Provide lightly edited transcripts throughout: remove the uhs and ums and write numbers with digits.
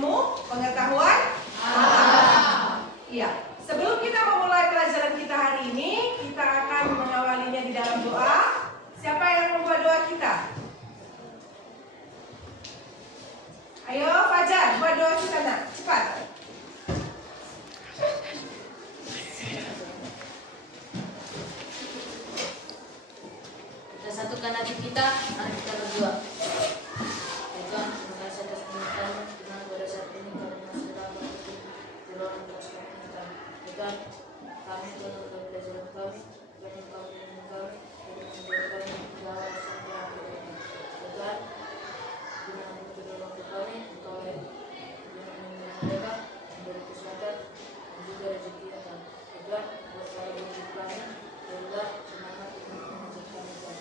ilmu, pengetahuan alam. Iya. Sebelum kita memulai pelajaran kita hari ini, kita akan mengawalinya di dalam doa. Siapa yang membuat doa kita? Ayo Fajar, buat doa kita nak, cepat. Kita satukan hati kita, mari kita berdoa. Ya Tuhan, terima kasih atas pemerintahan di mana pada saat ini kami masih dalam waktu di ruang terus kami minta. Ya Tuhan, kami Tuhan untuk pelajaran kami, banyak kami dengan kami, dan menjadi kami dalam sampai akhir ini. Ya Tuhan, di mana begitu dalam waktu kami, Engkau yang dengan mereka, memberi kesehatan, dan juga rezeki ya Tuhan. Ya Tuhan, buat kami hidup kami, ya Allah, semangat untuk mengajar kami Tuhan.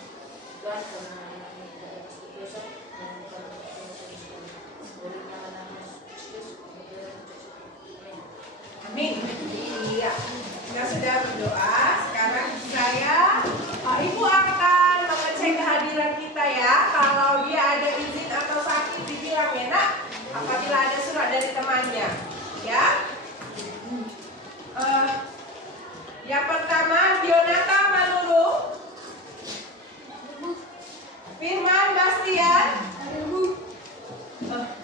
Tuhan, kami mengenai kita atas kebiasaan, dan kami berdoa sekali. Beri nama Yesus Kristus, Amin. Iya. Kita sudah berdoa. Sekarang Ibu akan mengecek kehadiran kita ya. Kalau dia ada izin atau sakit dibilang ya nak. Apabila ada surat dari temannya, ya. Yang pertama Dionata Manuru, Firman Bastian.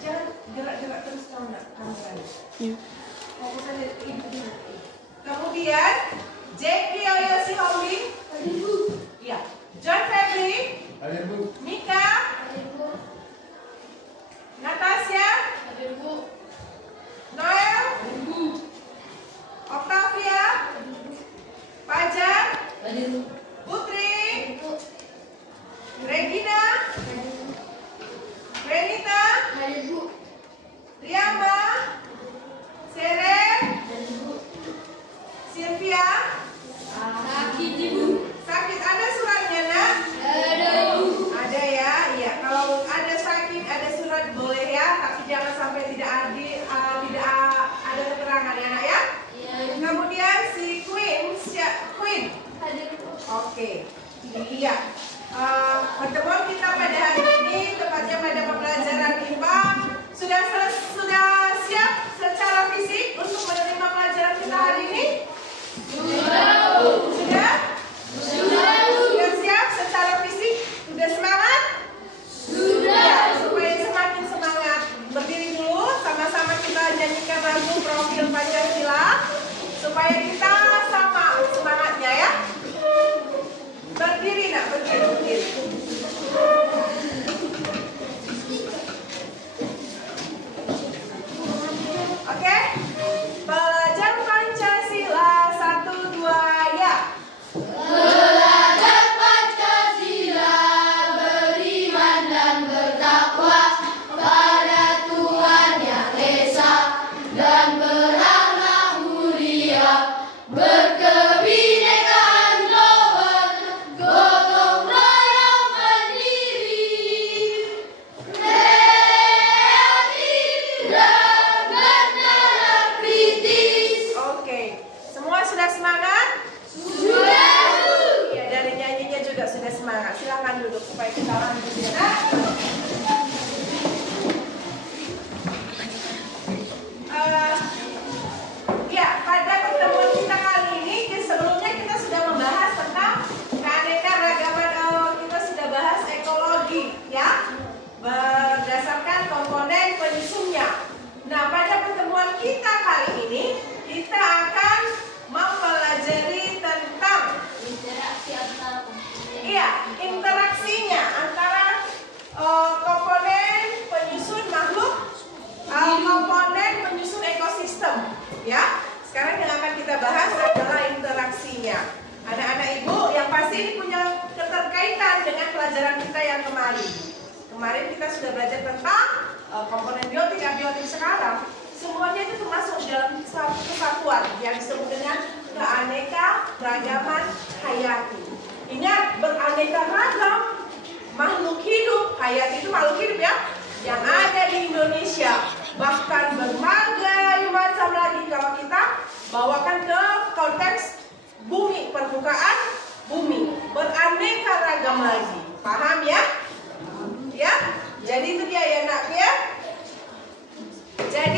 Jangan gerak-gerak terus kamu nak. Fokusan ibu dulu. Kemudian Jackie Oyosi Hombing. Ya. John Febri. Mika. Natasha. Noel. Octavia. Fajar. Putri. Regina. Renita. Riamba. Seren. Sylvia. Sakit ada suratnya nak? Ada ya. Iya. Kalau ada sakit ada surat boleh ya, tapi jangan sampai tidak ada keterangan ya nak ya. Kemudian si Queen. Oke. Iya. Pertemuan kita pada hari ini tepatnya pada pembelajaran IPA sudah siap secara fisik untuk menerima pelajaran kita hari ini? Sudah siap secara fisik? Sudah semangat? Ya, supaya semakin semangat. Berdiri dulu, sama-sama kita nyanyikan lagu Profil Pancasila supaya kita sama semangatnya ya. Berdiri nak, berdiri. Oke? Pelajaran Pancasila 1, 2 ya. Belajar Pancasila, beriman dan bertakwa pada Tuhan Yang Esa, dan berahlak mulia, berkebinekaan global, gotong royong mandiri, kreatif dan bernalar kritis. Oke. Semua sudah semangat? Sudah. Ya, dari nyanyinya juga sudah semangat. Silakan duduk supaya kita lanjut ya. Ya, pada pertemuan kita kali ini, sebelumnya kita sudah membahas tentang keanekaragaman. Kita sudah bahas ekologi, ya, berdasarkan komponen penyusunnya. Nah, pada pertemuan kita kali ini, kita akan mempelajari tentang interaksinya antara komponen penyusun makhluk, komponen penyusun ekosistem. Ya, sekarang yang akan kita bahas adalah interaksinya. Anak-anak ibu yang pasti ini punya keterkaitan dengan pelajaran kita yang kemarin. Kemarin kita sudah belajar tentang komponen biotik, abiotik. Sekarang semuanya itu termasuk dalam kesatuan yang disebut dengan keanekaragaman hayati. Ingat, beraneka ragam makhluk hidup, hayati itu makhluk hidup ya, yang ada di Indonesia. Bahkan berbagai macam lagi kalau kita bawakan ke konteks bumi, permukaan bumi, beraneka ragam lagi. Paham ya? Ya, jadi itu dia ya nak ya. Jadi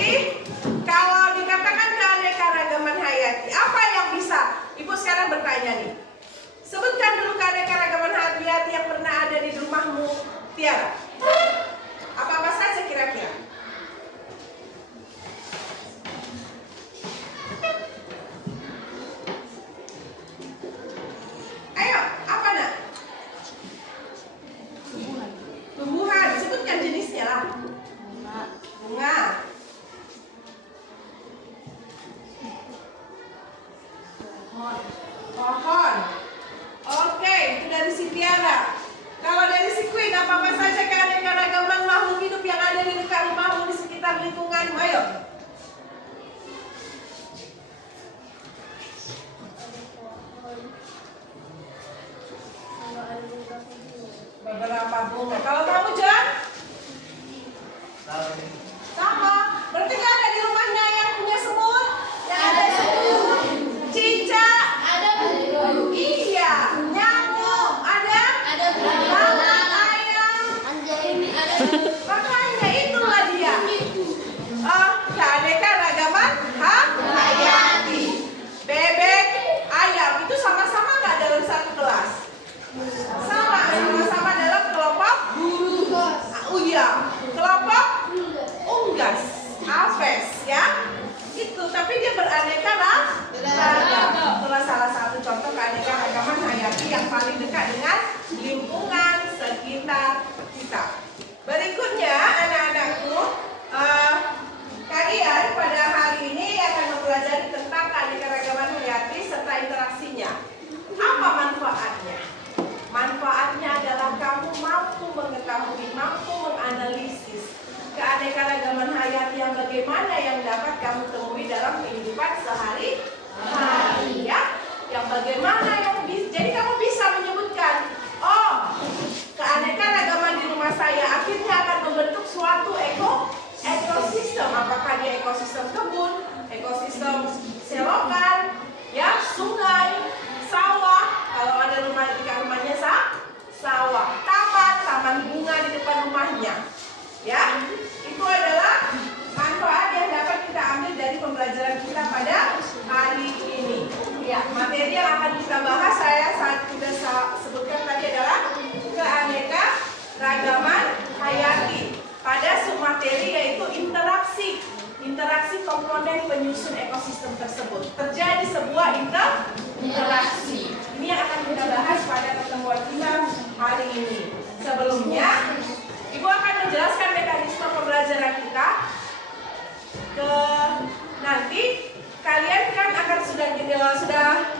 Tiara. Apa-apa saja kira-kira? Ayo, apa nak? Tumbuhan. Sebutkan jenisnya lah. Bunga. Pohon. Oke, itu dari si Tiara. Kalau dari si Queen, apa-apa saja keanekaragaman makhluk hidup yang ada di dekat rumahmu, di sekitar lingkunganmu? Ayo. Beberapa bunga. Kalau kamu, John? Sama. Berarti nggak ada di rumahnya yang punya semut? Yang ada semut. Cicak. Iya. Nyamuk. Ada? Lalat, ayam. Makanya itulah dia. Keanekaragaman hayati. Bebek, ayam itu sama-sama nggak dalam satu kelas? Sama-sama dalam kelompok kelompok unggas, apes ya. Itu tapi dia beraneka ragam. Itulah salah satu contoh keanekaragaman hayati yang paling dekat dengan lingkungan sekitar kita. Berikutnya anak-anakku, kalian pada hari ini akan mempelajari tentang keanekaragaman hayati serta interaksinya. Apa manfaatnya? Manfaatnya adalah kamu mampu mengetahui, mampu menganalisis keanekaragaman hayati yang bagaimana yang dapat kamu temui dalam kehidupan sehari-hari ya. Yang bagaimana yang jadi kamu bisa menyebutkan, oh, keanekaragaman di rumah saya akhirnya akan membentuk suatu ekosistem. Apakah dia ekosistem kebun, ekosistem selokan, ya, sungai, sawah, kalau ada rumah di rumahnya sawah, taman bunga di depan rumahnya, ya, itu adalah manfaat yang dapat kita ambil dari pembelajaran kita pada hari ini. Ya, materi yang akan kita bahas saya sudah sebutkan tadi adalah keanekaragaman hayati pada submateri yaitu interaksi komponen penyusun ekosistem tersebut. Terjadi sebuah interaksi. Ini yang akan kita bahas pada pertemuan kita hari ini. Sebelumnya, Ibu akan menjelaskan mekanisme pembelajaran kita. Nanti kalian kan akan sudah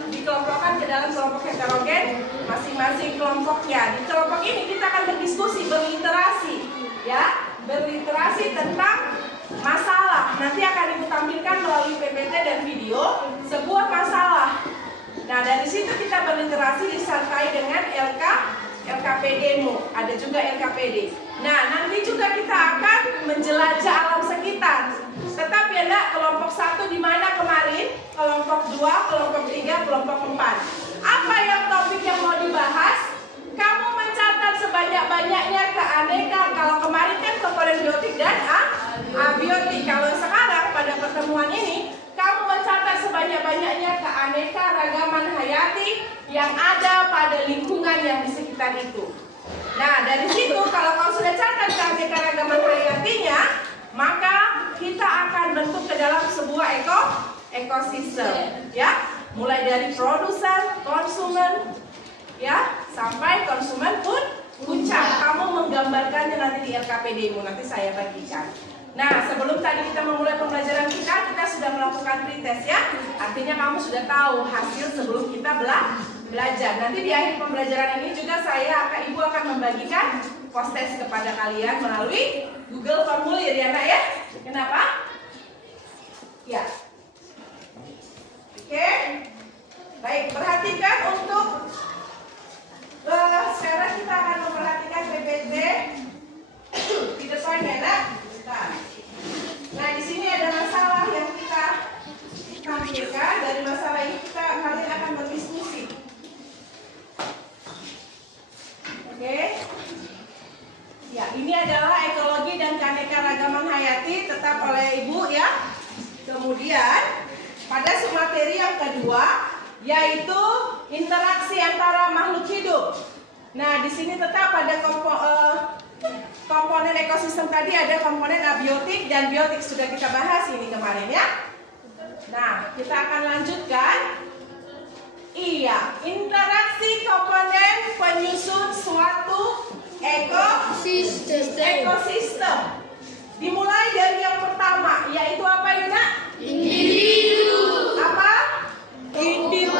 dikelompokkan ke dalam kelompok heterogen masing-masing kelompoknya. Di kelompok ini kita akan berdiskusi, berliterasi, ya, berliterasi tentang masalah. Nanti akan Ibu tampilkan melalui PPT dan video sebuah masalah. Nah, dari situ kita berliterasi disertai dengan LKPD-mu. Ada juga LKPD. Nah, nanti juga kita akan menjelajah alam sekitar. Tetap ya nak, kelompok 1 di mana kemarin? Kelompok 2, kelompok 3, kelompok 4. Apa yang topik yang mau dibahas? Kamu mencatat sebanyak-banyaknya kalau kemarin kan komponen biotik dan abiotik. Kalau sekarang pada pertemuan ini kamu mencatat sebanyak-banyaknya keanekaragaman hayati yang ada pada lingkungan yang di sekitar itu. Nah, dari situ kalau kau sudah catat keanekaragaman hayatinya, maka kita akan bentuk ke dalam sebuah ekosistem, ya. Mulai dari produsen, konsumen, ya, sampai konsumen pun puncak. Kamu menggambarkannya nanti di LKPD-mu, nanti saya bagikan. Nah, sebelum tadi kita memulai pembelajaran kita sudah melakukan pretest ya. Artinya kamu sudah tahu hasil sebelum kita belajar. Nanti di akhir pembelajaran ini juga Ibu akan membagikan post-test kepada kalian melalui Google Formulir ya nak ya. Kenapa? Ya. Oke. Baik, perhatikan untuk sekarang kita akan memperhatikan PPT di depannya nak. Nah, di sini ada masalah yang kita tampilkan. Dari masalah ini kalian akan berdiskusi. Oke. Ya, ini adalah ekologi dan keanekaragaman hayati tetap oleh Ibu ya. Kemudian pada submateri yang kedua yaitu interaksi antara makhluk hidup. Nah, di sini tetap ada komponen ekosistem tadi ada komponen abiotik dan biotik, sudah kita bahas ini kemarin ya. Nah, kita akan lanjutkan. Iya, interaksi komponen penyusun suatu ekosistem. Dimulai dari yang pertama, yaitu apa Yuna? Individu. Apa? Individu.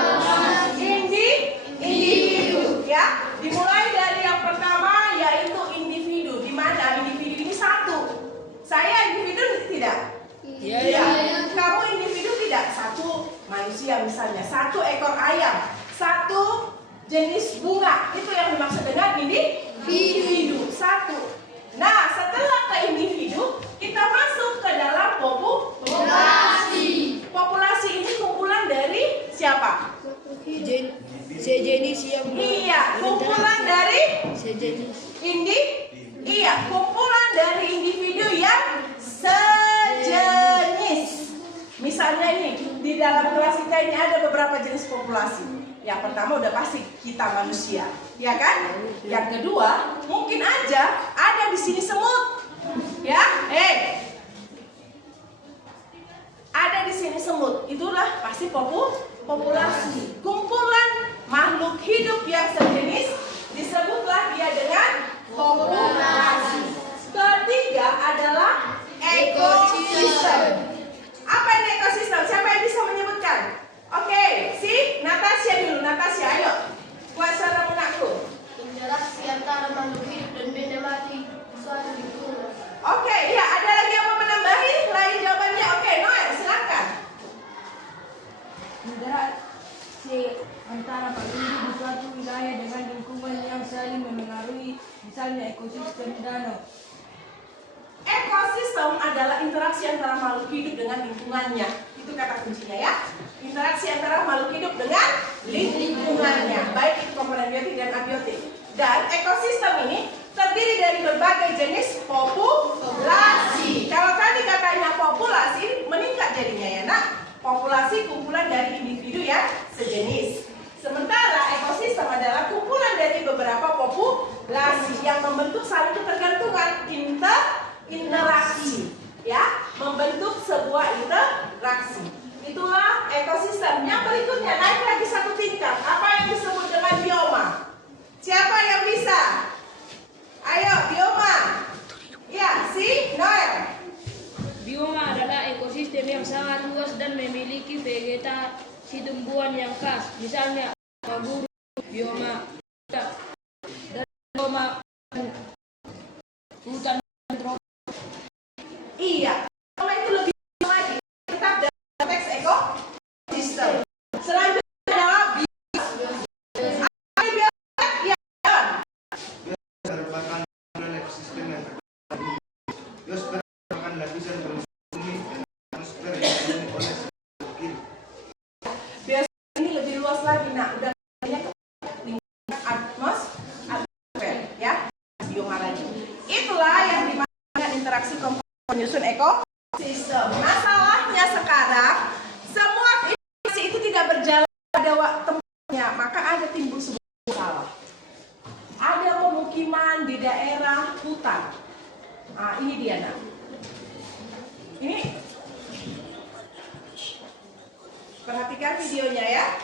Ya, dimulai dari yang pertama yaitu individu. Di mana individu ini satu. Saya individu tidak? Iya. Kamu individu tidak? Satu manusia misalnya, satu ekor ayam, satu jenis bunga. Itu yang dimaksud dengan individu. Satu. Nah, setelah ke individu, kita masuk ke dalam populasi. Populasi ini kumpulan dari siapa? Sejenis yang Iya, kumpulan dari kumpulan dari individu yang sejenis. Misalnya ini, di dalam kelas kita ini ada beberapa jenis populasi. Yang pertama udah pasti kita manusia, ya kan? Yang kedua, mungkin aja ada di sini semut. Ya, ada di sini semut. Itulah pasti populasi. Kumpulan makhluk hidup yang sejenis disebutlah dia dengan populasi. Ketiga adalah ekosistem. Apa ini ekosistem? Siapa yang bisa menyebutkan? Oke, si Natasha dulu. Natasha, ayo. Kuasa Ramunakku. Interaksi antara makhluk hidup dan benda mati di suatu lingkungan. Oke, ya, ada lagi yang mau menambahi? Lain jawabannya. Oke, Noel, silakan. interaksi antara makhluk hidup di suatu wilayah dengan lingkungan yang saling memengaruhi, misalnya ekosistem danau. Ekosistem adalah interaksi antara makhluk hidup dengan lingkungannya. Itu kata kuncinya ya. Interaksi antara makhluk hidup dengan lingkungannya, baik itu komponen biotik dan abiotik. Dan ekosistem ini terdiri dari berbagai jenis populasi. Kalau tadi katanya populasi, meningkat jadinya ya nak. Populasi kumpulan dari individu yang sejenis. Sementara ekosistem adalah kumpulan dari beberapa populasi yang membentuk saling ketergantungan, interaksi, ya, membentuk sebuah interaksi. Itulah ekosistem. Yang berikutnya naik lagi satu tingkat. Apa yang disebut dengan bioma? Siapa yang bisa? Ayo, bioma. Ya, si Noel. Bioma adalah ekosistem yang sangat luas dan memiliki vegetasi tumbuhan yang khas, misalnya guru, bioma dan bioma hutan tropis. Iya. Kalau itu lebih lagi tetap dalam teks ekosistem. Selanjutnya adalah biota. Merupakan ekosistem yang terkait. Biosfer merupakan lapisan bumi dan atmosfer yang dipenuhi oleh seluruh. Biosfer ini lebih luas lagi, nak. Udah banyak lingkungan atmosfer, ya. Bioma lagi. Itulah yang dimaksud dengan interaksi komponen penyusun ekosistem. Masalahnya sekarang semua interaksi itu tidak berjalan pada tempatnya, maka ada timbul sebuah masalah. Ada pemukiman di daerah hutan. Nah, ini dia nak. Ini perhatikan videonya ya.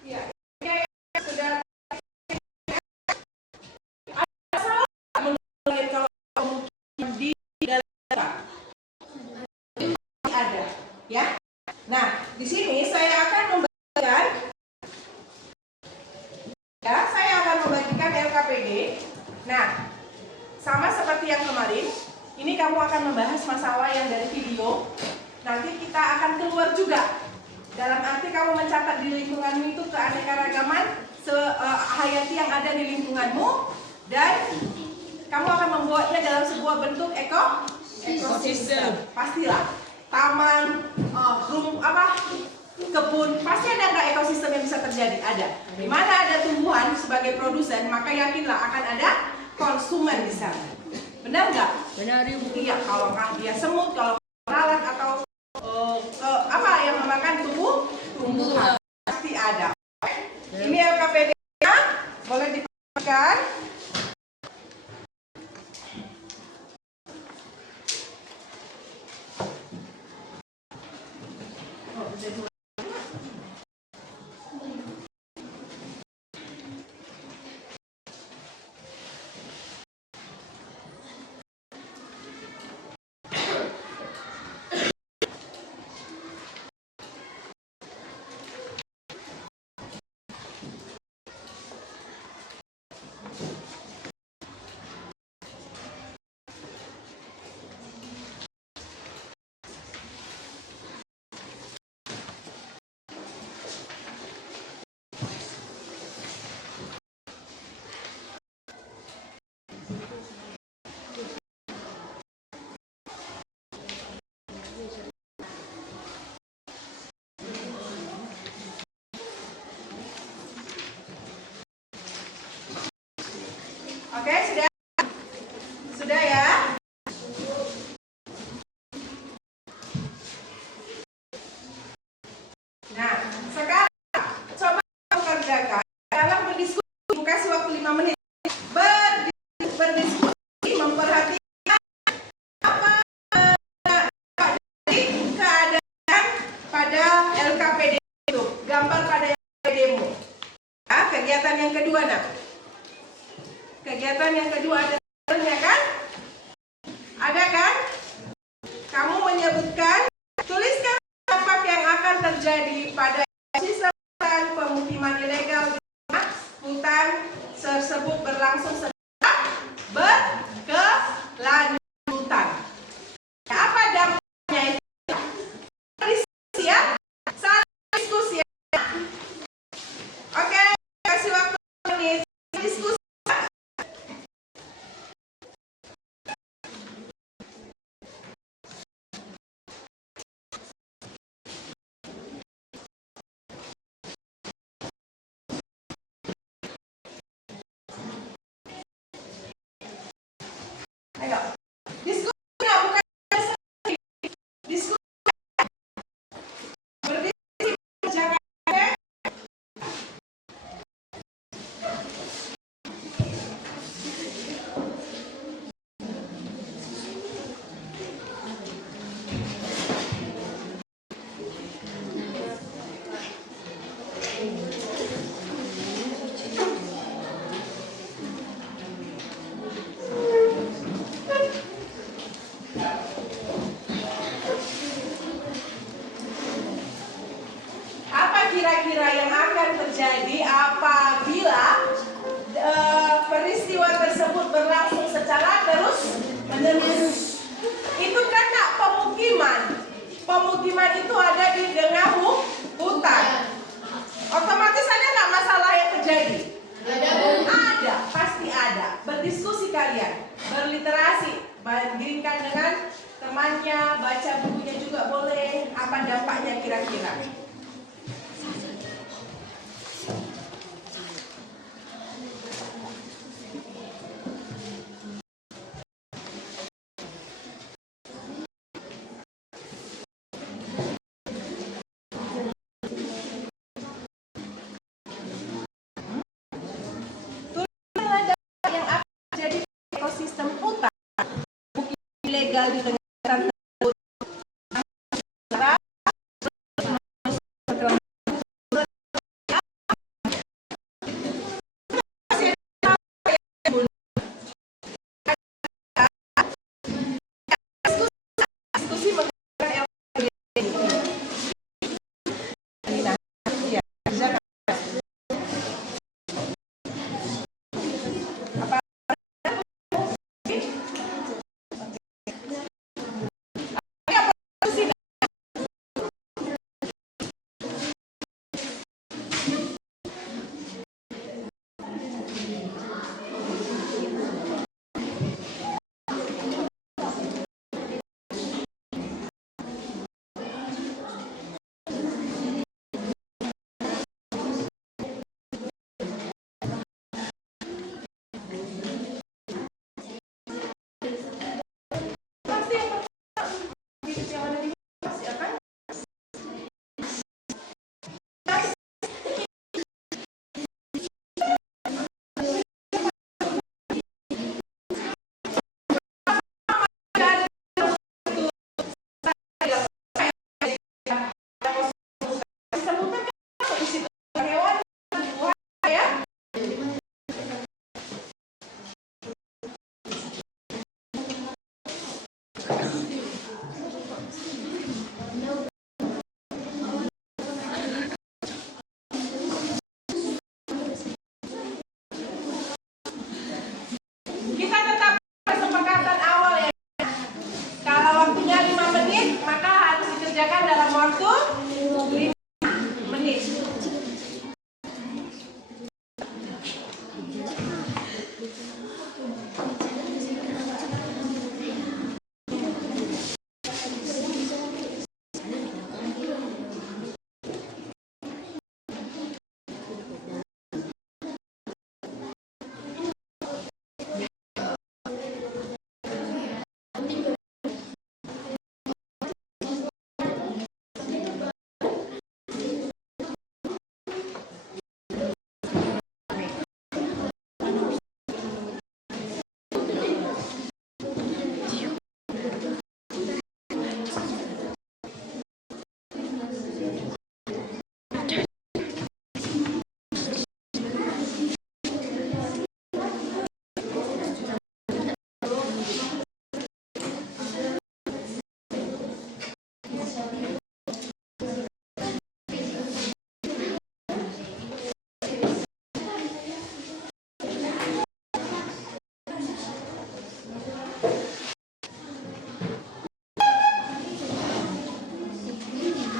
Ya, sudah ada salah menurut kalau pemukiman di dalam kota? Ada, ya. Nah, di sini saya akan membagikan, ya, saya akan membagikan LKPD. Nah, sama seperti yang kemarin, ini kamu akan membahas masalah yang dari video. Nanti kita akan keluar juga. Dalam arti kamu mencatat di lingkunganmu itu keanekaragaman hayati yang ada di lingkunganmu, dan kamu akan membuatnya dalam sebuah bentuk ekosistem. Pastilah taman, kebun, pasti ada nggak ekosistem yang bisa terjadi? Ada. Di mana ada tumbuhan sebagai produsen, maka yakinlah akan ada konsumen di sana. Benar nggak? Benar, Ibu. Iya. Kalau dia semut, kalau lalat atau yang memakan tumbuhan, pasti ada. Ini LKPD-nya, boleh dipastikan. Oke, sudah? Sudah ya? Nah, sekarang coba kamu kerjakan dalam berdiskusi, kasih waktu 5 menit. Berdiskusi, memperhatikan apa keadaan pada LKPD itu, gambar pada LKPD-mu. Nah, kegiatan yang kedua, nak. Kegiatan yang kedua ada kan? Ada kan? Kamu menyebutkan, tuliskan dampak yang akan terjadi pada ekosistem hutan, pemukiman ilegal di hutan tersebut berlangsung secara berkelanjutan. Apa dampaknya itu? Diskusi ya? Saling diskusi ya? Oke, kasih waktu menit diskusi. Itu kan nak pemukiman. Pemukiman itu ada di tengah hutan. Otomatis ada nggak masalah yang terjadi? Ada, pasti ada. Berdiskusi kalian, berliterasi, bandingkan dengan temannya, baca bukunya juga boleh. Apa dampaknya kira-kira? Yang akan terjadi di ekosistem hutan, bukti ilegal di tengah hutan tersebut. Diskusi menggunakan kita tetap kesepakatan awal ya. Kalau waktunya 5 menit, maka harus dikerjakan dalam waktu 5 menit.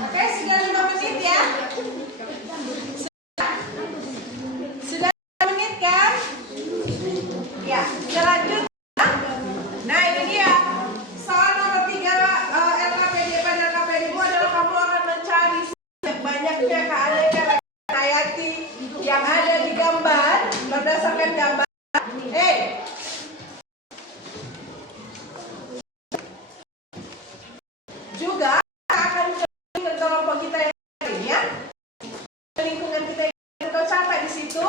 Oke, sudah 5 menit ya. Sudah 5 menit kan? Ya, kita lanjut. Nah, ini dia. Soal nomor 3 LKPD pada LKPD adalah kamu akan mencari banyaknya keanekaragaman hayati yang ada di gambar berdasarkan gambar. Juga akan ke kelompok kita yang lain ya. Lingkungan kita yang kita capai di situ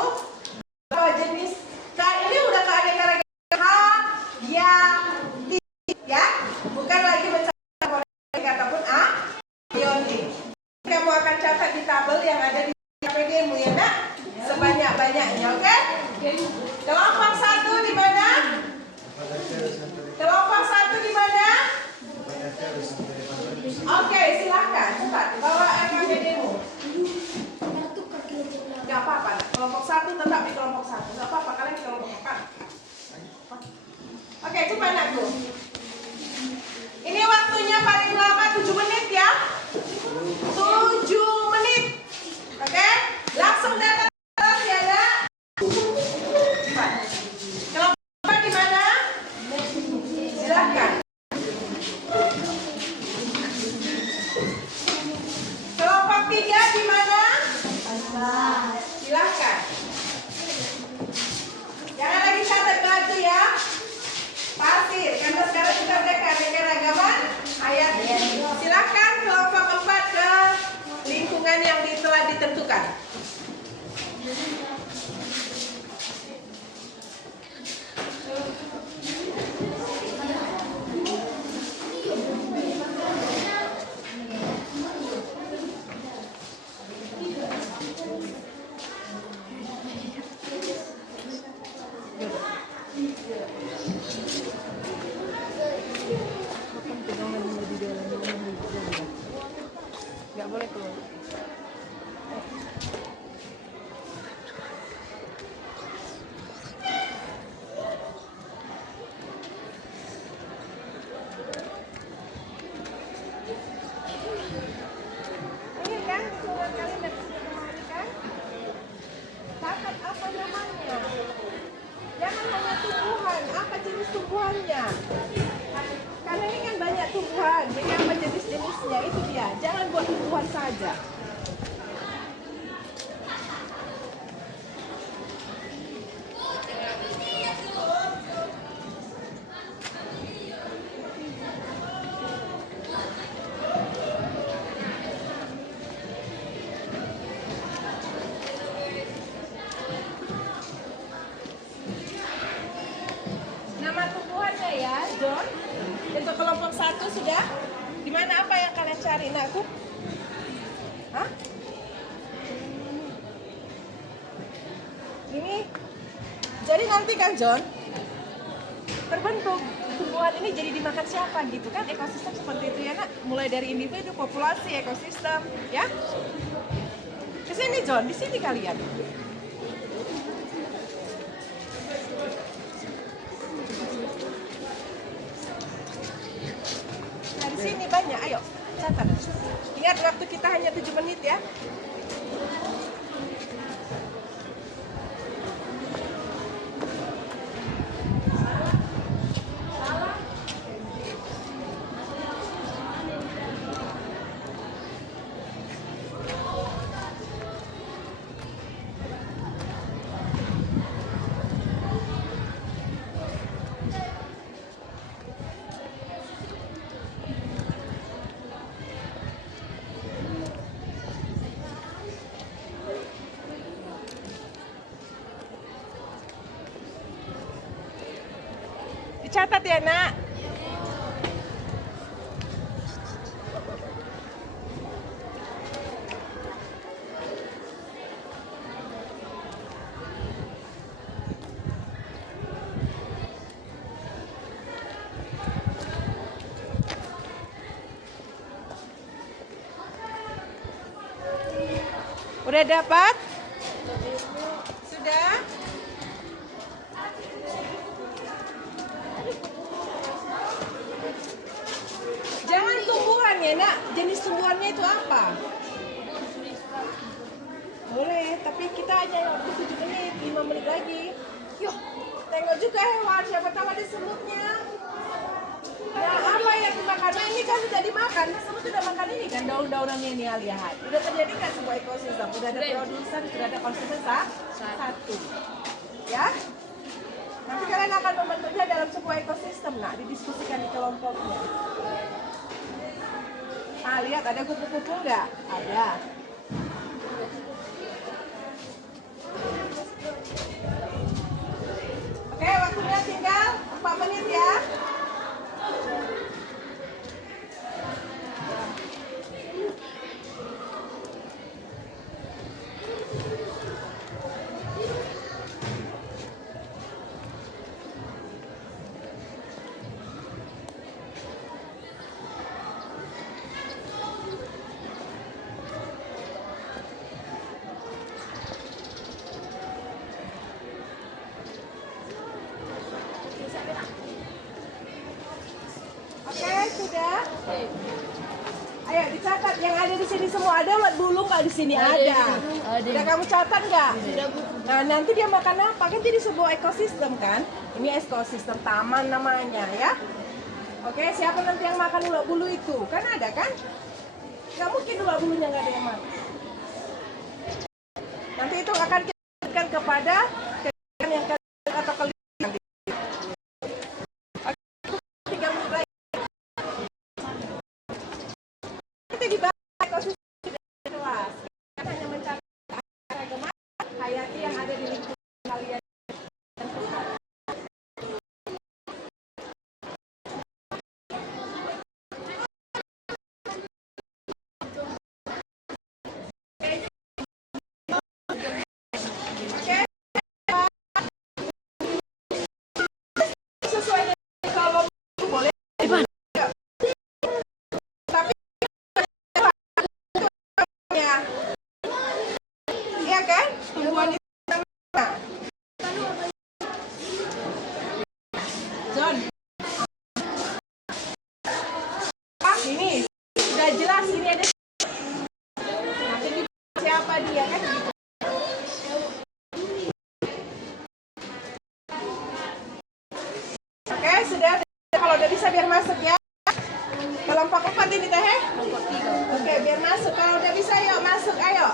bahwa jenis ini udah keanekaragaman hayati ya, bukan lagi mencari ataupun abiotik. Kamu akan catat di tabel yang ada di KPD-mu ya nak, sebanyak-banyaknya, oke? Kelompok 1 di mana? Kelompok 1 di mana? Oke, silahkan cepat bawa KPD-mu. Gak apa-apa, kelompok 1 tetap di kelompok 1. Gak apa-apa, kalian di kelompok 4. Oke, cepat nakku. Kelompok 4 di mana? Silakan. Kelompok 3 di mana? Silakan. Jangan lagi catat batu ya. Pasir, karena sekarang kita udah keanekaragaman ayat. Silakan kelompok 4 ke lingkungan yang telah ditentukan. Nggak boleh keluar. Ini kan surat kalian dari ini kan? Catat apa namanya? Jangan hanya tumbuhan, apa jenis tumbuhannya? Karena ini kan banyak tumbuhan, jadi apa jenis-jenisnya itu dia. Jangan buat tumbuhan saja. Nama tumbuhannya ya, John. Untuk kelompok 1 sudah? Di mana apa yang kalian cari, nakku? Hah? Ini. Jadi nanti kan, John, terbentuk tumbuhan ini jadi dimakan siapa gitu kan? Ekosistem seperti itu ya, Nak. Mulai dari individu, populasi, ekosistem, ya. Kesini, John. Di sini kalian. Nah, di sini banyak. Ayo, catat. Ingat waktu kita hanya 7 menit ya. Dicatat ya, Nak. Udah dapat? Sudah? Jangan tumbuhan ya, Nak. Jenis tumbuhannya itu apa? Boleh, tapi kita hanya waktu 7 menit, 5 menit lagi. Yuk, tengok juga hewan, siapa tahu ada semutnya. Nah, apa yang dimakan? Nah, ini kan sudah dimakan. Semut sudah makan ini kan, daun-daunannya ini lihat. Sudah terjadi kan sebuah ekosistem. Sudah ada produsen, sudah ada konsumen satu. Ya? Nanti kalian akan membentuknya dalam sebuah ekosistem, Nak. Didiskusikan di kelompoknya. Ah, lihat ada kupu-kupu nggak? Ada. Oke, waktunya tinggal 4 menit ya. Oke, sudah. Ayo dicatat yang ada di sini semua. Ada ulat bulu nggak di sini? Ada. Udah kamu catat nggak? Sudah, Bu. Nah, nanti dia makan apa? Kan jadi sebuah ekosistem kan? Ini ekosistem taman namanya ya. Oke, siapa nanti yang makan ulat bulu itu? Kan ada kan? Nggak mungkin ulat bulunya nggak ada yang makan. Nanti itu akan kita berikan kepada kegiatan yang atau kelihatan nanti. Oke, 3 menit lagi. Nanti dibahas ekosistem di kelas. Kita hanya mencari keanekaragaman hayati yang ada di lingkungan kalian. Sesuai dengan kalau boleh tapi ya iya kan tumbuhan itu John ini sudah jelas ini ada nanti siapa dia kan gitu. Oke, sudah. Kalau udah bisa biar masuk ya. Kelompok 4 ini teh. Oke, biar masuk. Kalau udah bisa yuk masuk, ayo.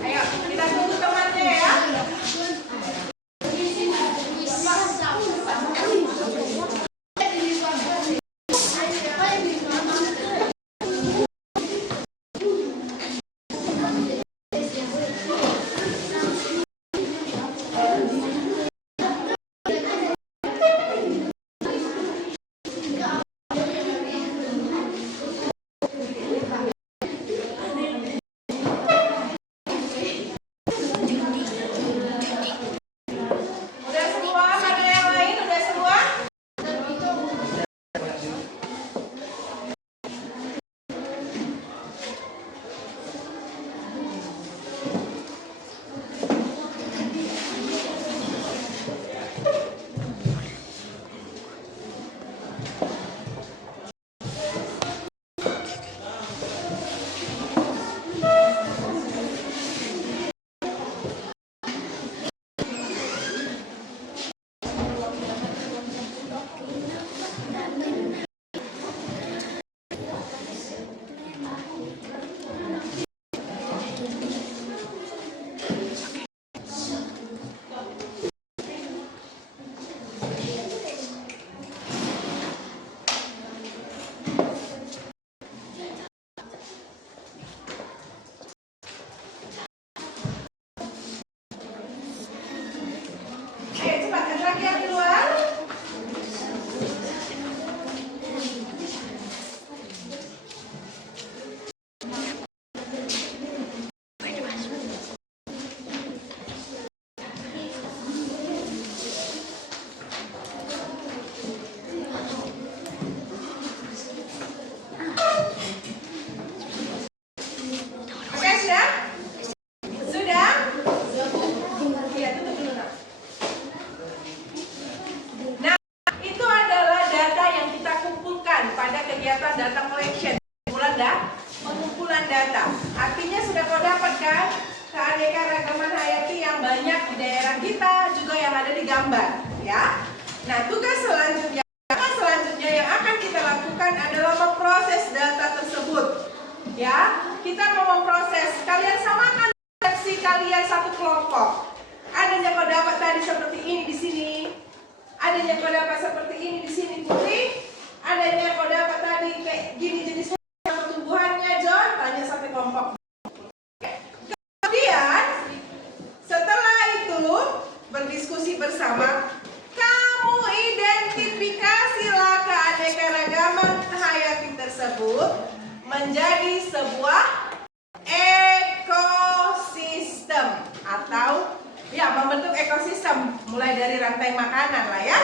Ayo, kita tunggu temannya ya. Udah semua? Mana yang lain? Udah semua? Ayo cepat, ada lagi yang di luar? Oke, sudah? Sudah? Iya, tutup dulu, Nak. Nah, itu adalah data yang kita kumpulkan pada kegiatan data collection. Pengumpulan data. Artinya sudah kau dapatkan keanekaragaman hayati yang banyak di daerah kita, juga yang ada di gambar, ya. Nah, tugas selanjutnya yang akan kita lakukan adalah memproses data tersebut. Ya, kita mau memproses. Kalian samakan versi kalian satu kelompok. Adanya kau dapat tadi seperti ini di sini. Adanya kau dapat seperti ini di sini Putri. Adanya kau dapat tadi kayak gini jenis pertumbuhannya John. Tanya satu kelompok. Kemudian setelah itu berdiskusi bersama. Kamu identifikasilah keanekaragaman hayati tersebut menjadi sebuah ekosistem atau ya membentuk ekosistem mulai dari rantai makanan lah ya,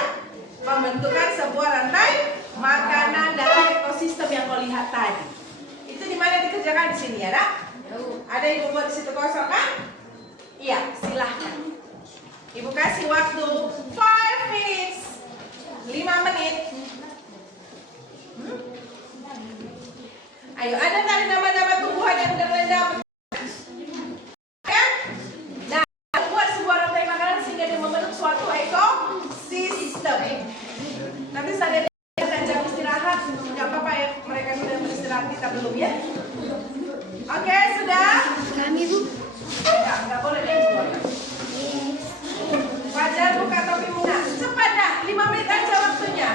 pembentukan sebuah rantai makanan dalam ekosistem yang kau lihat tadi. Itu di mana dikerjakan di sini ya, nak? Ada ibu buat di situ kosong kan? Iya, silahkan. Ibu kasih waktu 5 minutes, 5 menit. Ayo, ada tadi nama-nama tumbuhan yang terlendam? Kan? Nah, buat sebuah rantai makanan sehingga dia membentuk suatu ekosistem. Nanti saya akan jam istirahat, nggak apa-apa ya, mereka sudah beristirahat, kita belum ya? Oke, sudah? Kami Bu. Nggak boleh deh. Fajar buka topi Muna. Cepat dah, 5 menit aja waktunya.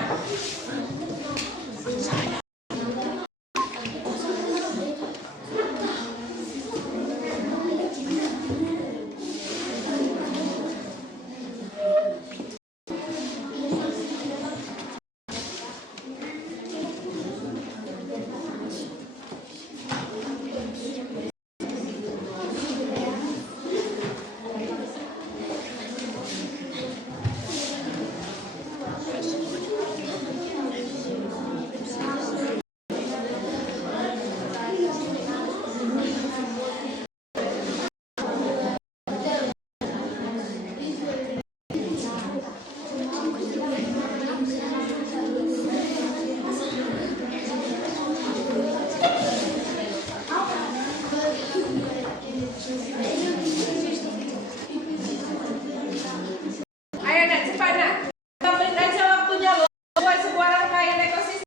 Ayo nak, cepat nak. 5 menit aja waktunya loh. Buat sebuah rangkaian ekosistem.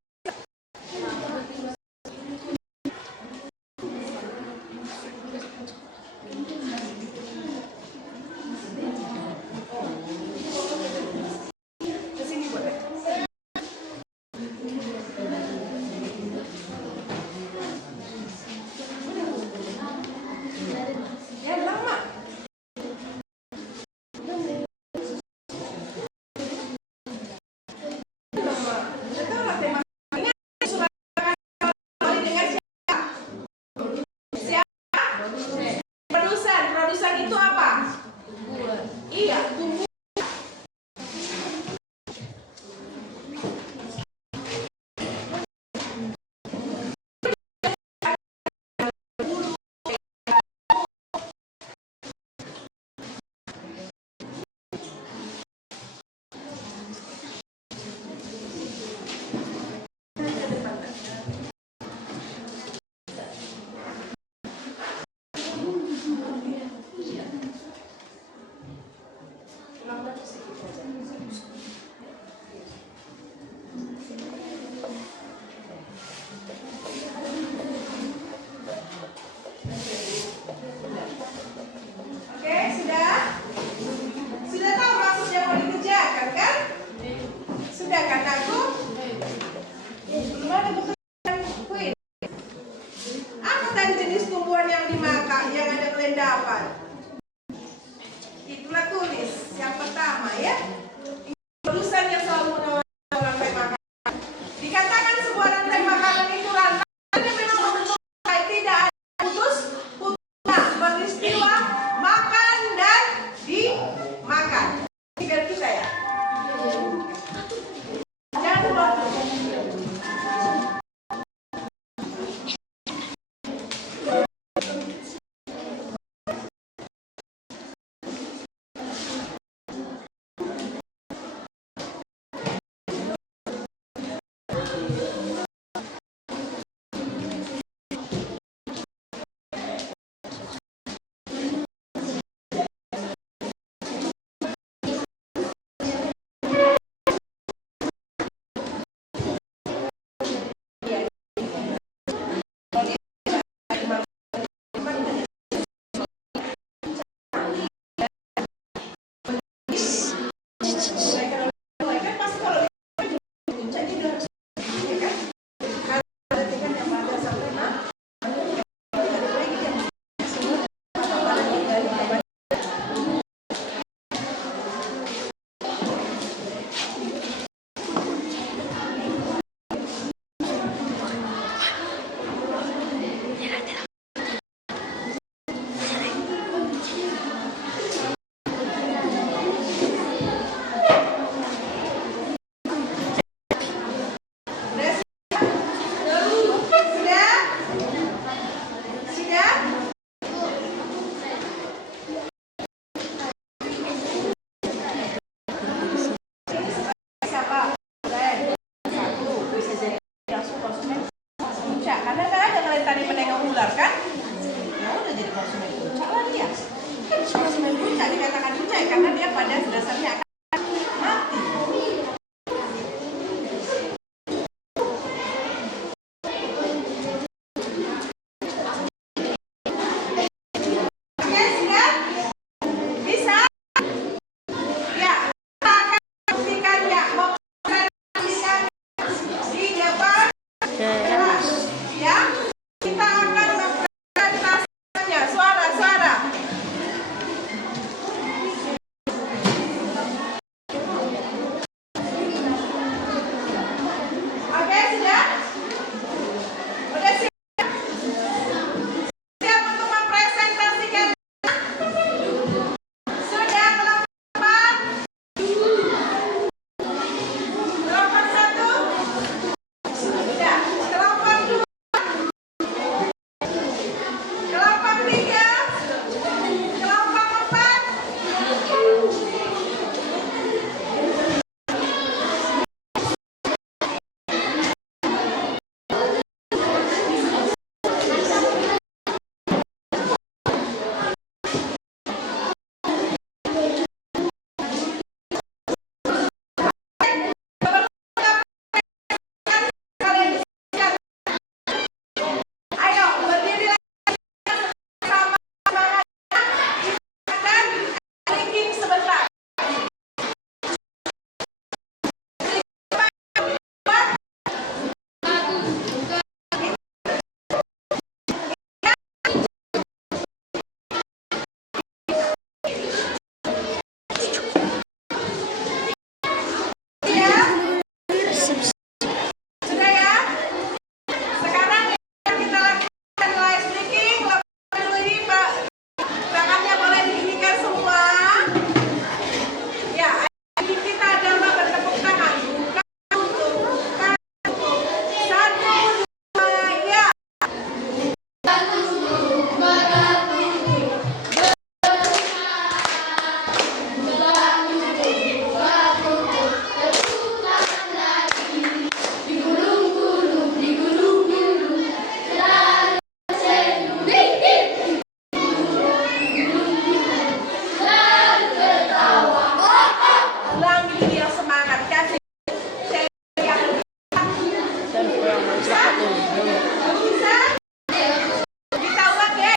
Kesini boleh. Ya lama. Produsen itu apa? Iya, tumbuh. Oke, sudah? Sudah tahu maksud yang mau dikerjakan kan? Sudah kan aku? Belum ada pekerjaan kuis. Apa tadi jenis tumbuhan yang dimakan, yang ada kelendapan? Itulah tulis yang pertama ya. Produsen yang selalu menawarkan rantai makanan. Dikatakan sebuah rantai makanan itu rantai yang memang membentuk rantai, tidak ada putus. Nah, beristilah makan dan dimakan. Tinggal kita ya. Jangan keluar dulu. Bisa? Kita ulang ya.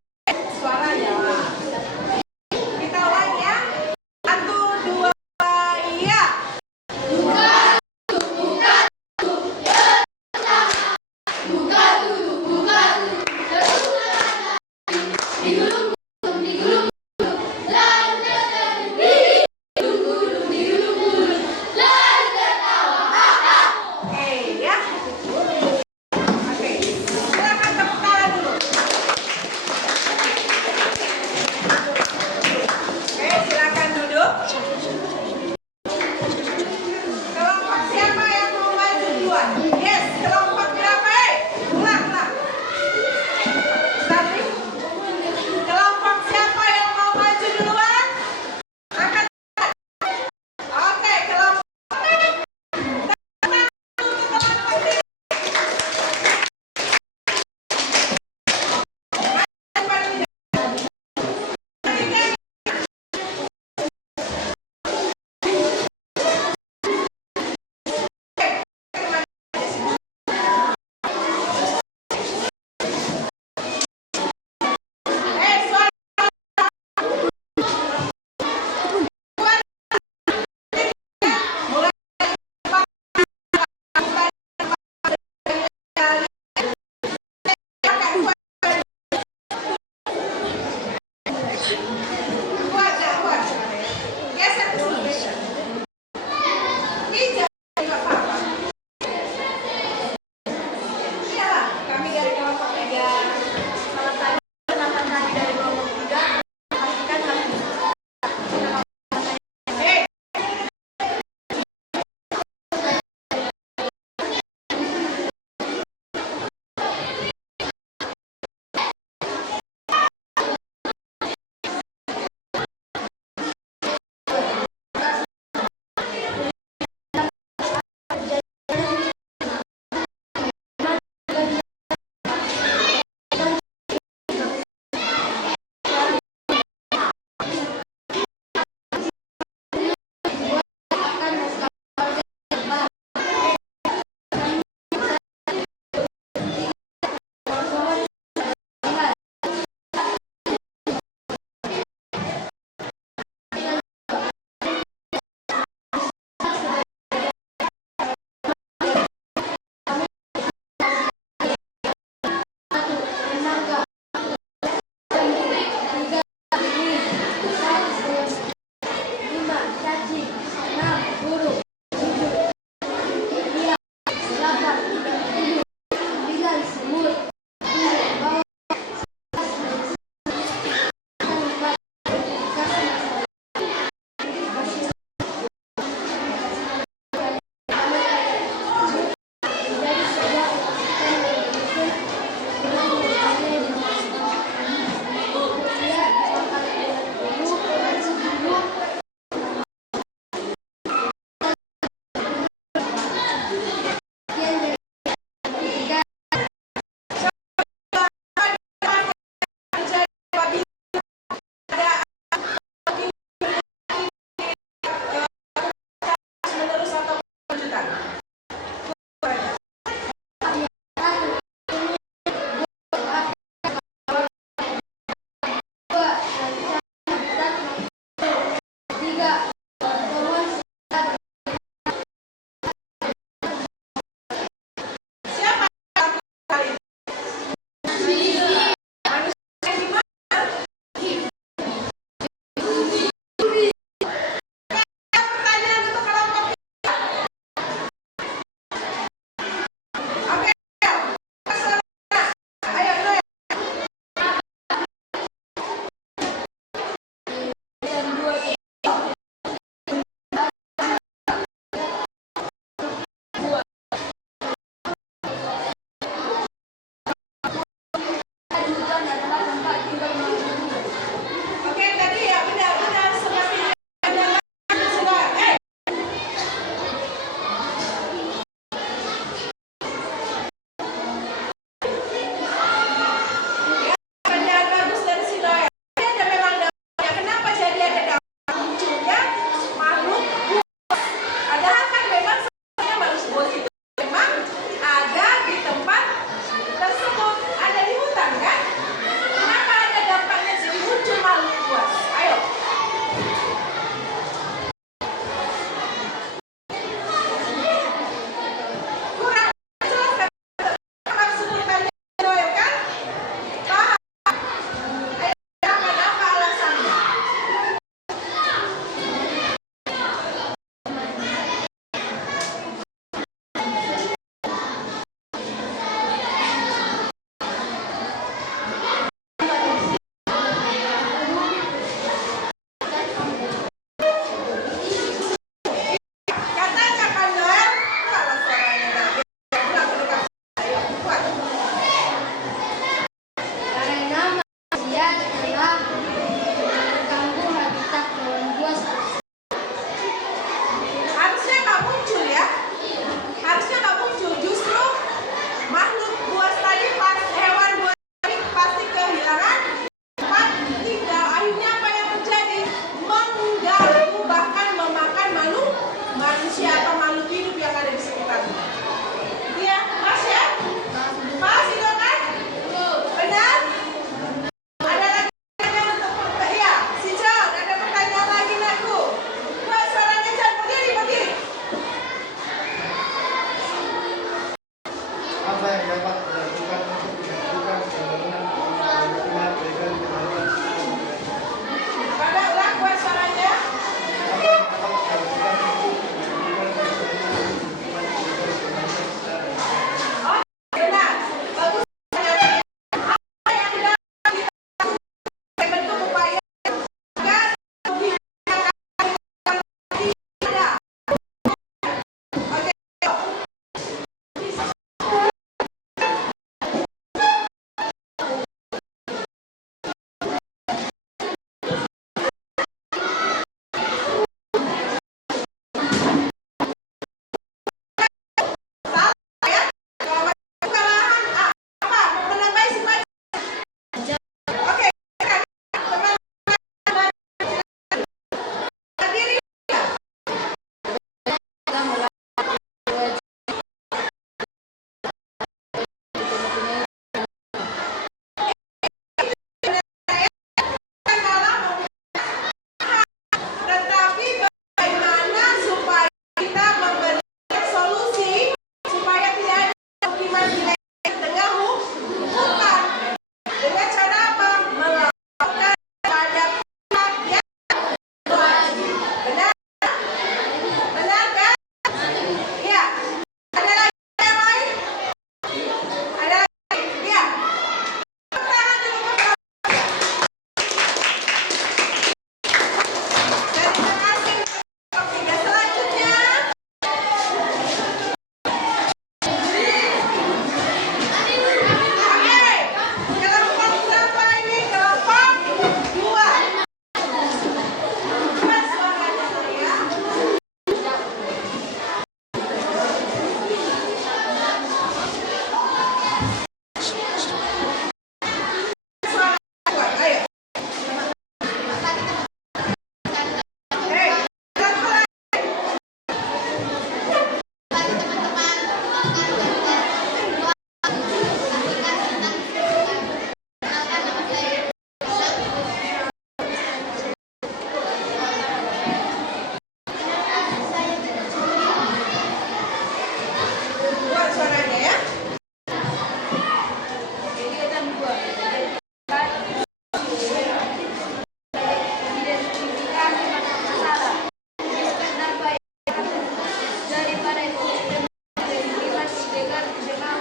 Suaranya. Kita ulang ya. 1, 2, iya. Oke ya. Oke. Suara kuat, ayo. Hei, pelan-pelan. Kuat suaranya ya. Kegiatan 2. Identifikasi masalah. Sekedar baik daripada ekosistem lingkungan dengan dikenal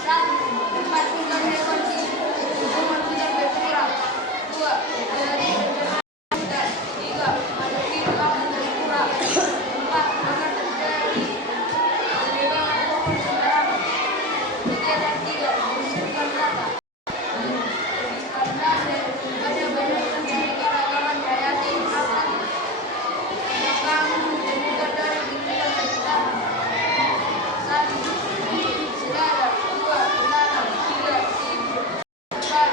satu, tempat tinggal hewan di lingkungan hutan berkurang. 2. Dari pencemaran dan 3. Masukin kampung berkurang. 4. Akan terjadi penebangan pohon sembarangan. Kegiatan 3. Bersihkan kata. Karena ada banyak keanekaragaman hayati akan mengganggu pembukaan dari lingkungan sekitar. 1. Sedara. 2. Menanam. 3. Tidur. 4.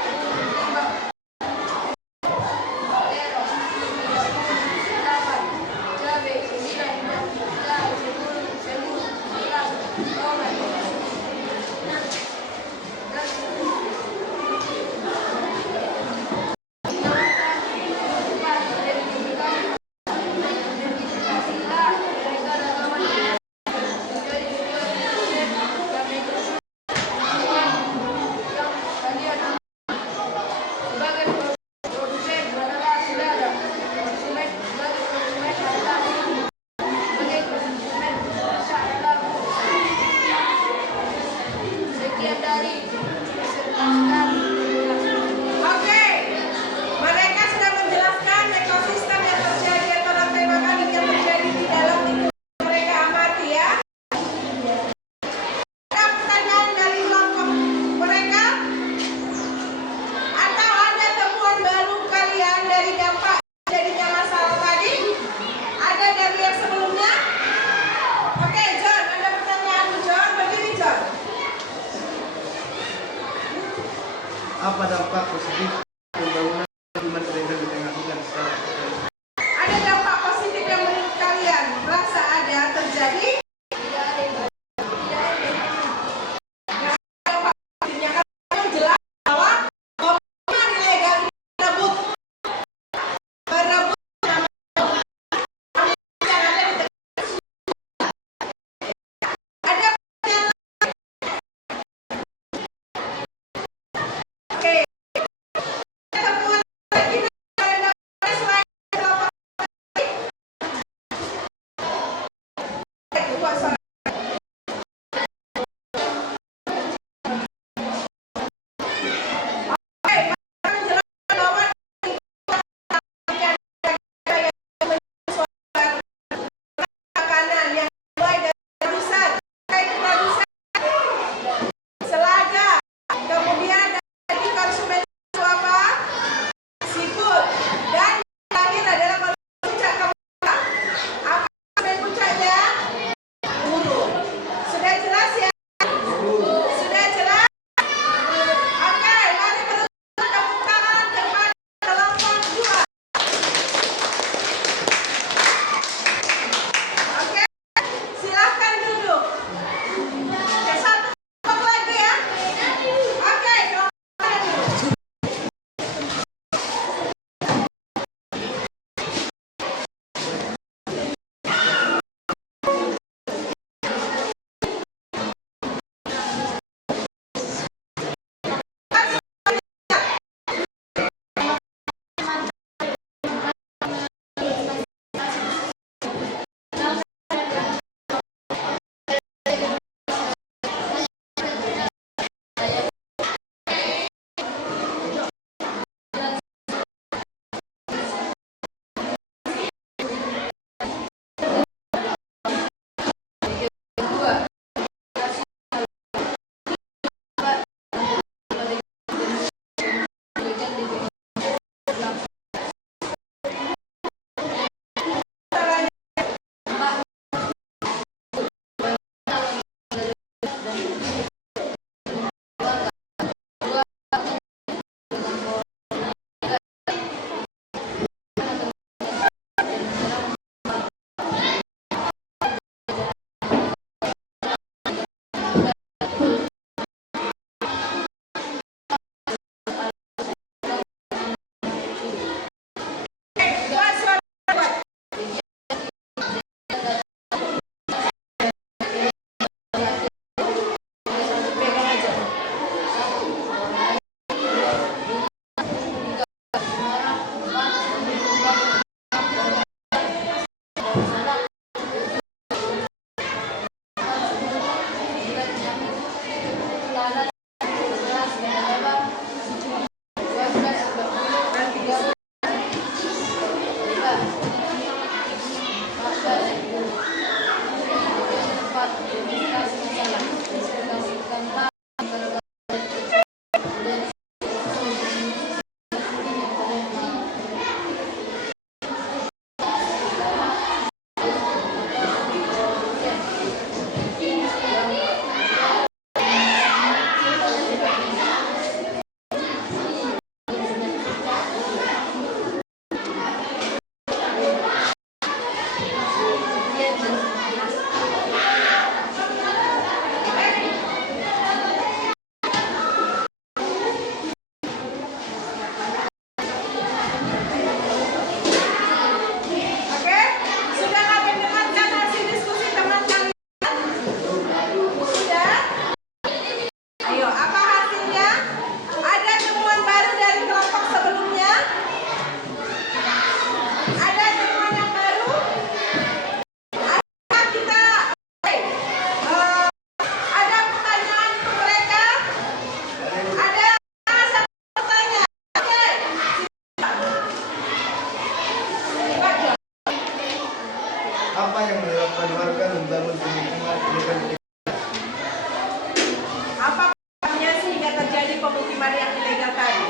Timbang. Terong. 8. Cabai. 9. Jahe. 10. Semur. 11. Tomat. Sebagai produsen adalah saudara. Konsumen sebagai konsumen adalah ibu. Sebagai konsumen besar adalah bu. Sekian dari presentasi kami. Oke, mereka sudah menjelaskan ekosistem yang terjadi atau rantai makanan yang terjadi di dalam lingkungan mereka amati ya. Ada pertanyaan dari kelompok mereka? Atau ada temuan baru kalian dari dampak jadinya masalah tadi? Ada dari yang sebelumnya? Oke, John, ada pertanyaan John? Berdiri John. Apa dampak positif pembangunan lingkungan berada di tengah hutan sekarang? Ada dampak positif yang menurut kalian merasa ada terjadi? Dampak positifnya kan jelas bahwa pembangunan ilegal ini merebut yang ada di tengah. Ada pertanyaan lain? Oke. membangun pemukiman ilegal. Apa penyebabnya sehingga terjadi pemukiman yang ilegal tadi?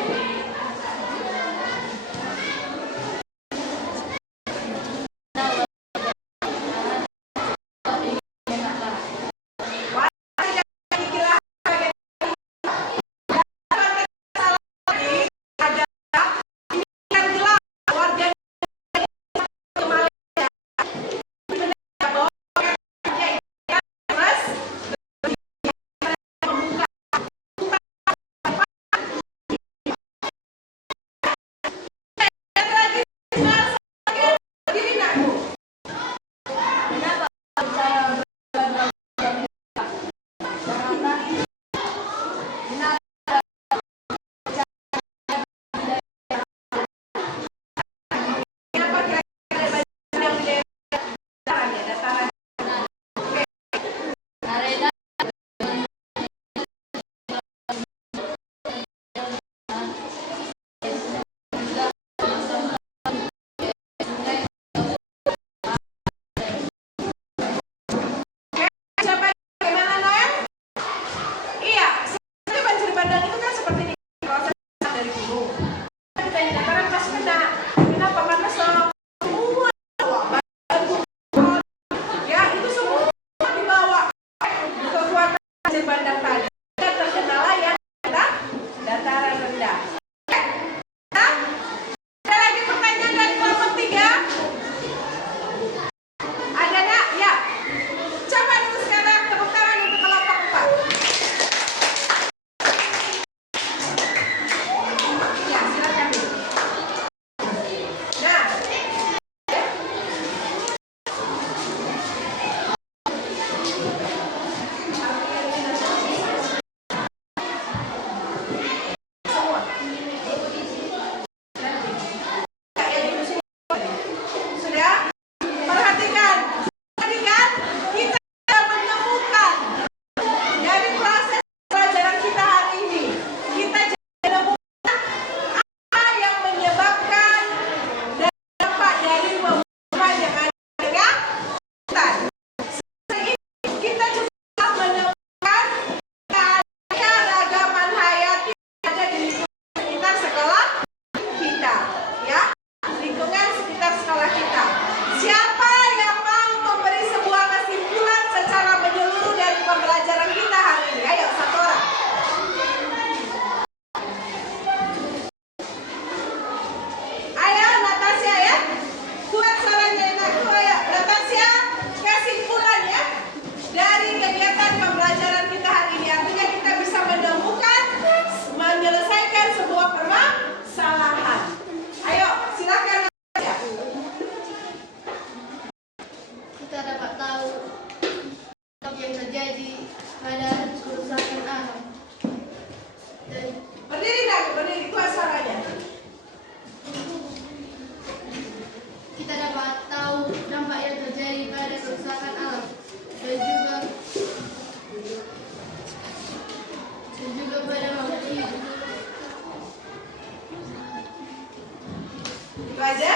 Itu aja.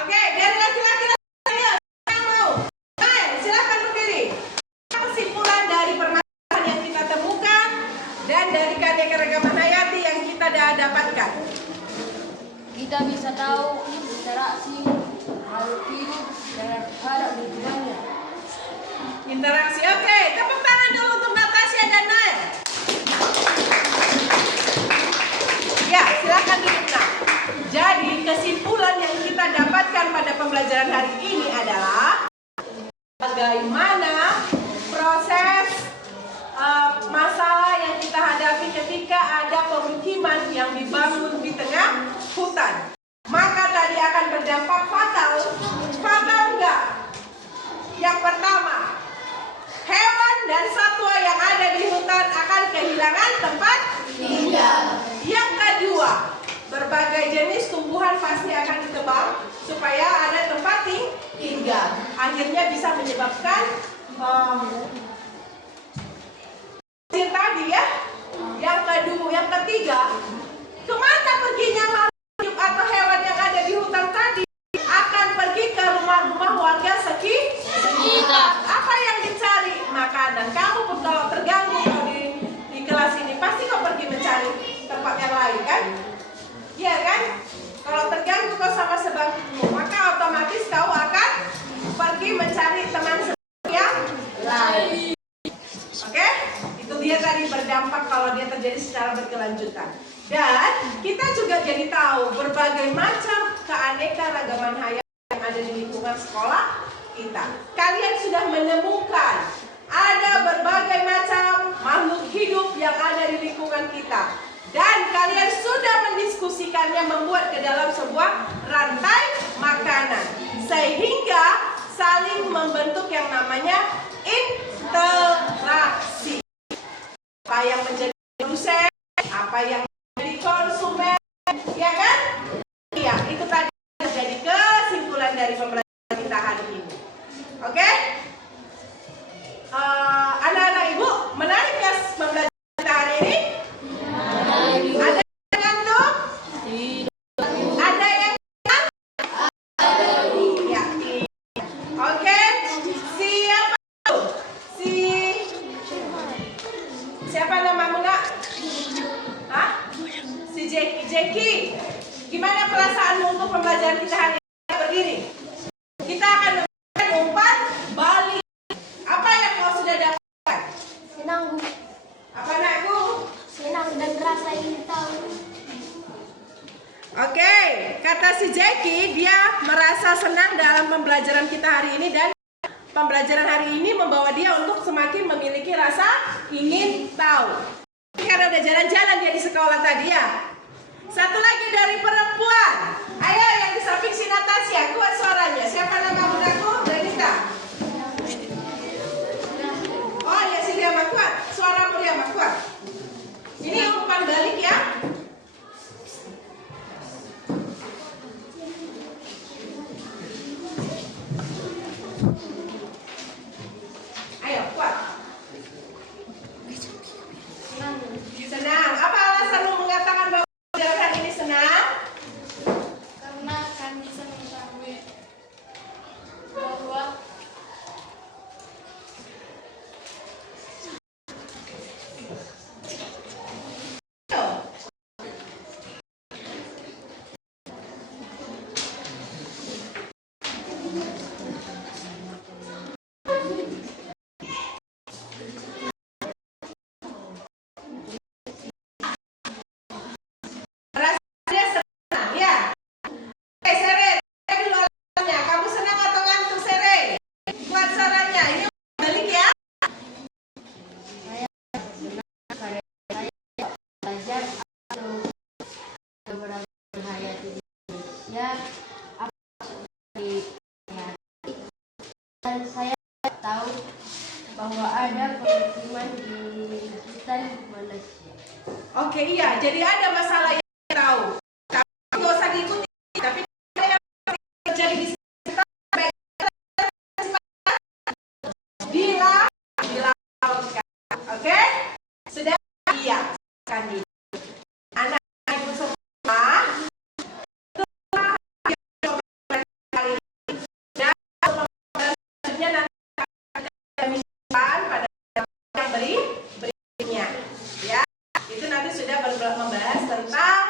Oke, dari laki-laki yang mau. Hai, silakan berdiri. Kesimpulan dari permasalahan yang kita temukan dan dari keanekaragaman hayati yang kita dapatkan. Kita bisa tahu interaksi makhluk hidup terhadap lingkungannya. Interaksi. Oke, tepuk tangan dulu untuk Natasha dan Nael. Ya, silakan duduk, Nak. Jadi kesimpulan yang kita dapatkan pada pembelajaran hari ini adalah bagaimana proses masalah yang kita hadapi ketika ada pemukiman yang dibangun di tengah hutan. Maka tadi akan berdampak fatal. Fatal enggak? Yang pertama, hewan dan satwa yang ada di hutan akan kehilangan tempat tinggal. Yang kedua, berbagai jenis tumbuhan pasti akan ditebang supaya ada tempat tinggal. Akhirnya bisa menyebabkan tadi ya. Yang kedua, yang ketiga, kemana perginya makhluk atau hewan yang ada di hutan tadi? Akan pergi ke rumah-rumah warga sekitar. baik kan? Iya kan? Kalau terganggu kau sama sebangku, maka otomatis kau akan pergi mencari teman sebangku yang lain. Oke? Itu dia tadi berdampak kalau dia terjadi secara berkelanjutan. Dan kita juga jadi tahu berbagai macam keanekaragaman hayat yang ada di lingkungan sekolah kita. Kalian sudah menemukan ada berbagai macam makhluk hidup yang ada di lingkungan kita. Dan kalian sudah mendiskusikannya, membuat ke dalam sebuah rantai makanan. Sehingga saling membentuk yang namanya interaksi. Apa yang menjadi produsen, apa yang menjadi konsumen, ya kan? Iya, itu tadi jadi kesimpulan dari pembelajaran kita hari ini. Oke? Anak-anak ibu, menarik ya pembelajaran kita hari ini? Ada yang ngantuk? Ada yang ngantuk? Ya. Oke, siapa? Siapa namamu nak? Hah? Si Jeki. Gimana perasaanmu untuk pembelajaran kita hari ini? Berdiri. Kita akan melakukan umpan balik. Apa yang kau sudah dapatkan? Senang, Bu. Apa nakku? Senang dan rasa ingin tahu. Oke, kata si Jeki, dia merasa senang dalam pembelajaran kita hari ini dan pembelajaran hari ini membawa dia untuk semakin memiliki rasa ingin tahu. Karena udah jalan-jalan dia di sekolah tadi ya. Satu lagi dari perempuan. Ayo yang di samping si Natasha, kuat suaranya. Siapa nama mudaku? Danita. Oh ya, si dia mah kuat. Suaramu dia mah kuat. Ini umpan balik ya. Ayo, kuat. Senang. Apa alasanmu mengatakan bahwa pembelajaran ini senang? Karena kami bisa mengetahui bahwa Rasanya senang, ya. Oke, Sere, dulu alasannya. Kamu senang atau ngantuk, Sere? Kuat suaranya. Ini balik ya. belajar atau beberapa hayat ya apa dan saya tahu bahwa ada pemukiman di hutan Malaysia. Oke, iya. Jadi ada masalah yang kita tahu. Tapi nggak usah diikuti. Tapi ada yang terjadi di sekitar baik di laut. Oke? Sudah? Iya. Kan gitu. Anak ibu semua itu kali ini. Dan selanjutnya nanti kami simpan pada yang berikutnya. Ya. Itu nanti sudah membahas tentang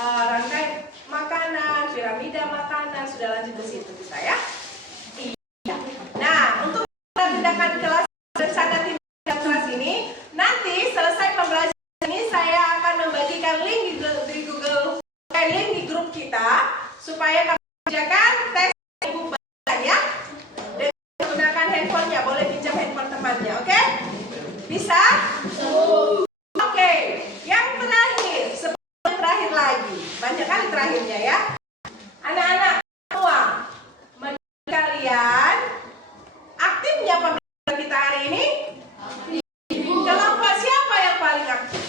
rantai makanan, piramida makanan, sudah lanjut ke situ kita ya. Iya. Nah, untuk tindakan kelas rencana tindakan kelas ini, nanti selesai pembelajaran ini saya akan membagikan link di Google, link di grup kita supaya kami kerjakan tes ibu baca ya. Dan menggunakan handphonenya, boleh pinjam handphone temannya, oke? Bisa? Oke, yang terakhir, sebelum terakhir lagi, banyak kali terakhirnya ya. Anak-anak semua, menurut kalian aktifnya pembelajaran kita hari ini? Kelompok siapa yang paling aktif?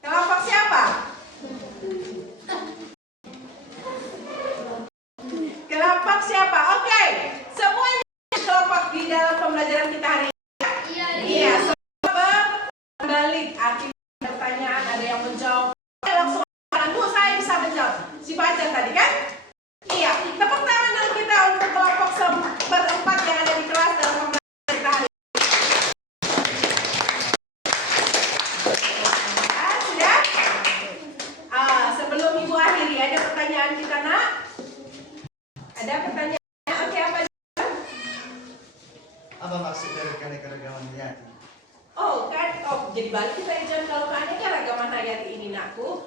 Kelompok siapa? Kelompok siapa? Oke, semuanya kelompok di dalam pembelajaran kita hari ini. Iya, balik arti pertanyaan, ada yang menjawab langsung, Bu, saya bisa menjawab. Si Fajar tadi kan? Iya, tepuk tangan dulu kita untuk kelompok berempat Apa maksud dari keanekaragaman hayati? Oh kan, jadi balik kita John kalau keanekaragaman hayati ini nakku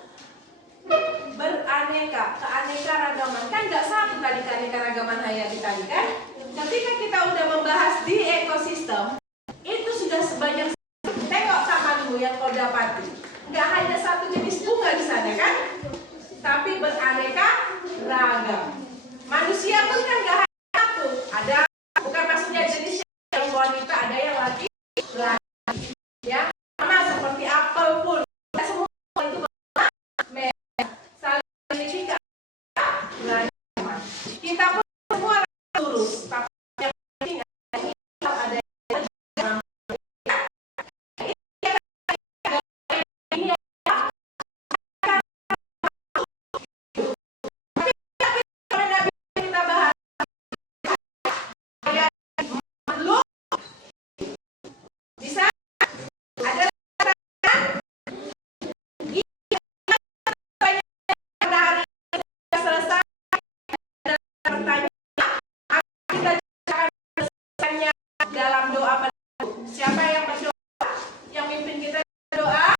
beraneka, keanekaragaman kan nggak satu tadi keanekaragaman hayati tadi kan. Ketika kita udah membahas di ekosistem itu sudah sebanyak tengok tamanmu yang kau dapati, nggak hanya satu jenis bunga di sana kan, tapi beraneka ragam. Manusia pun kan nggak hanya satu, ada bukan maksudnya jenis yang wanita, ada yang laki, ya sama seperti apel pun semua itu saling memiliki keanekaragaman. Kita pun semua lurus, tapi yang penting ada dalam doa penutup. Siapa yang berdoa? Yang mimpin kita doa?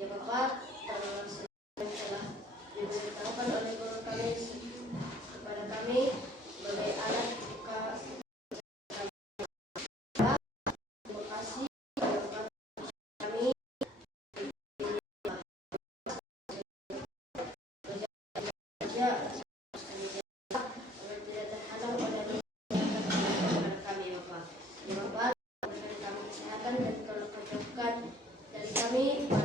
Ya Bapak, telah diberitahukan oleh guru kami kepada kami sebagai anak buka terima kasih kami bekerja agar tidak terhalang oleh kepada kami Bapak. Ya Bapak, berikan kami kesehatan dan keberkahan dari kami.